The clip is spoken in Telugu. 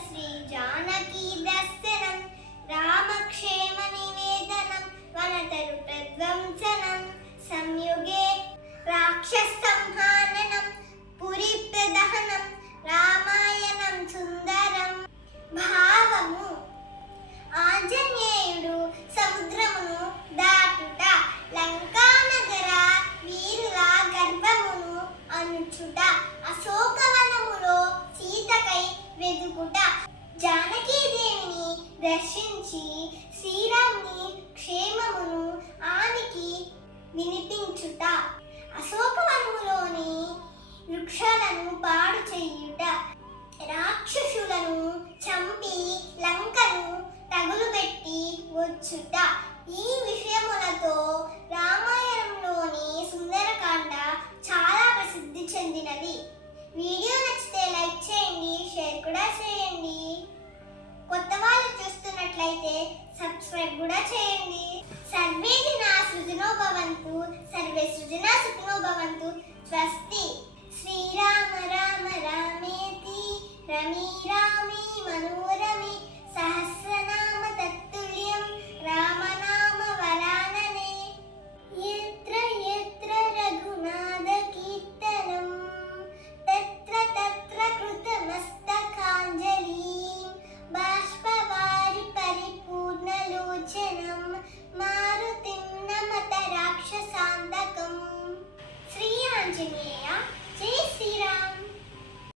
శ్రీ జానకీ దర్శనం రామక్షేమ నివేదనం వనతరు ప్రధ్వంసనం సంయుగే రాక్షస సంహాననం పురి ప్రదహనం రామాయణం సుందరం భావము ఆంజనేయుడు సముద్రమును దాటుట లంకానగర వీరుల గర్భమును అనుచుట అశోక వెదుకుట జానకీదేవిని దర్శించి శ్రీరాముని క్షేమమును ఆనికి వినిపించుట. అశోకవనములోని వృక్షాలను పాడు చేయుట. రాక్షసులను చంపి లంకను తగులుబెట్టి వచ్చుట. ఈ సబ్స్క్రైబ్ కూడా చేయండి. సర్వే జనా సృజనో భవంతు సర్వే సృజనా సుఖినో భవంతు. స్వస్తి. శ్రీరామ రామ రామేతి. రమీ